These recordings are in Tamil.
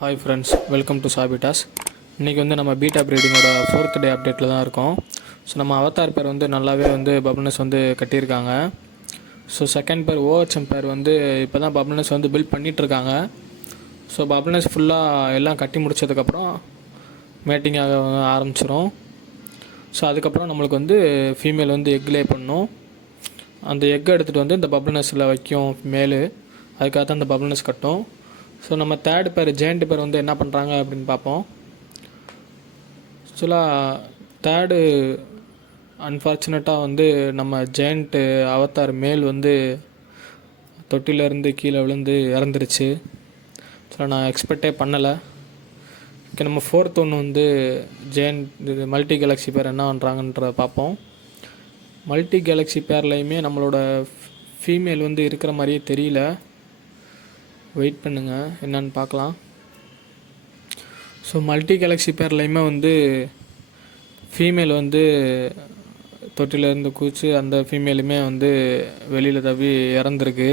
ஹாய் ஃப்ரெண்ட்ஸ், வெல்கம் டு சாபிட்டாஸ். இன்றைக்கி வந்து நம்ம பீட்டா ப்ரீடிங்கோட 4th டே அப்டேட்டில் தான் இருக்கோம். ஸோ நம்ம அவதார் பேர் வந்து நல்லாவே வந்து பப்ளினஸ் வந்து கட்டியிருக்காங்க. ஸோ செகண்ட் பேர் ஓஹெச்எம் பேர் வந்து இப்போ தான் பப்ளினஸ் வந்து பில்ட் பண்ணிகிட்ருக்காங்க. ஸோ பப்ளினஸ் ஃபுல்லாக எல்லாம் கட்டி முடித்ததுக்கப்புறம் மேட்டிங் ஆக ஆரம்பிச்சிடும். ஸோ அதுக்கப்புறம் நம்மளுக்கு வந்து ஃபீமேல் வந்து எக் லே பண்ணும். அந்த எக்கை எடுத்துகிட்டு வந்து இந்த பப்ளினஸில் வைக்கும் மேலு. அதுக்காக தான் இந்த பப்ளினஸ் கட்டும். ஸோ நம்ம தேர்ட் பேர் ஜெயண்ட் பேர் வந்து என்ன பண்ணுறாங்க அப்படின்னு பார்ப்போம். ஆக்சுவலாக தேர்டு அன்ஃபார்ச்சுனேட்டாக வந்து நம்ம ஜெயண்ட்டு அவதார் மேல் வந்து தொட்டிலேருந்து கீழே விழுந்து இறந்துருச்சு. ஸோ நான் எக்ஸ்பெக்டே பண்ணலை. ஓகே, நம்ம ஃபோர்த் ஒன்று வந்து ஜெயண்ட் இது மல்டி கேலக்ஸி பேர் என்ன பண்ணுறாங்கன்றத பார்ப்போம். மல்டி கேலக்ஸி பேர்லையுமே நம்மளோட ஃபீமேல் வந்து இருக்கிற மாதிரியே தெரியல. வெயிட் பண்ணுங்கள், என்னன்னு பார்க்கலாம். ஸோ மல்டி கேலக்ஸி பேர்லையுமே வந்து ஃபீமேல் வந்து தொட்டிலேருந்து குதிச்சு அந்த ஃபீமேலுமே வந்து வெளியில் தவி இறந்துருக்கு.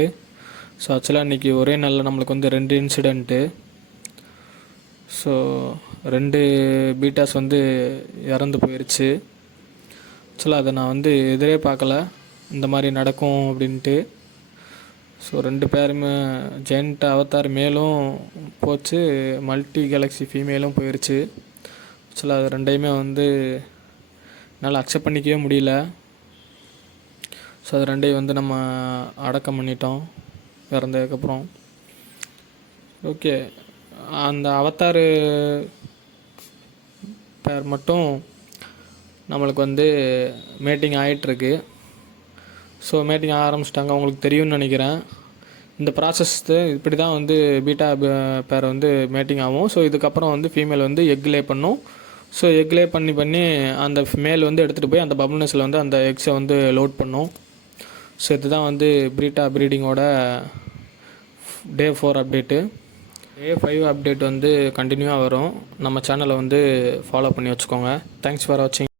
ஸோ ஆக்சுவலாக இன்றைக்கி ஒரே நாளில் நம்மளுக்கு வந்து 2 இன்சிடெண்ட்டு. ஸோ 2 பீட்டாஸ் வந்து இறந்து போயிடுச்சு. ஆக்சுவலாக அதை நான் வந்து எதிரே பார்க்கல இந்த மாதிரி நடக்கும் அப்படின்ட்டு. ஸோ 2 பேருமே ஜெயண்ட் அவதார் மேலும் போச்சு, மல்டி கேலக்ஸி ஃபீமேலும் போயிடுச்சு. ஆக்சுவலாக அது 2யுமே வந்து என்னால் அக்செப்ட் பண்ணிக்கவே முடியல. ஸோ அது 2யும் வந்து நம்ம அடக்கம் பண்ணிட்டோம் இறந்ததுக்கப்புறம். ஓகே, அந்த அவதார் பேர் மட்டும் நம்மளுக்கு வந்து மேட்டிங் ஆகிட்டுருக்கு. ஸோ மேட்டிங் ஆரம்பிச்சிட்டாங்க, அவங்களுக்கு தெரியும்னு நினைக்கிறேன். இந்த ப்ராசஸ் இப்படி தான் வந்து பீட்டா பேர் வந்து மேட்டிங் ஆகும். ஸோ இதுக்கப்புறம் வந்து ஃபீமேல் வந்து எக் லே பண்ணும். ஸோ எக் லே பண்ணி அந்த மேல் வந்து எடுத்துகிட்டு போய் அந்த பப்ளினஸில் வந்து அந்த எக்ஸை வந்து லோட் பண்ணும். ஸோ இதுதான் வந்து பீட்டா ப்ரீடிங்கோட டே 4 அப்டேட்டு. டே 5 அப்டேட் வந்து கண்டினியூவாக வரும். நம்ம சேனலை வந்து ஃபாலோ பண்ணி வச்சுக்கோங்க. தேங்க்ஸ் ஃபார் வாட்சிங்.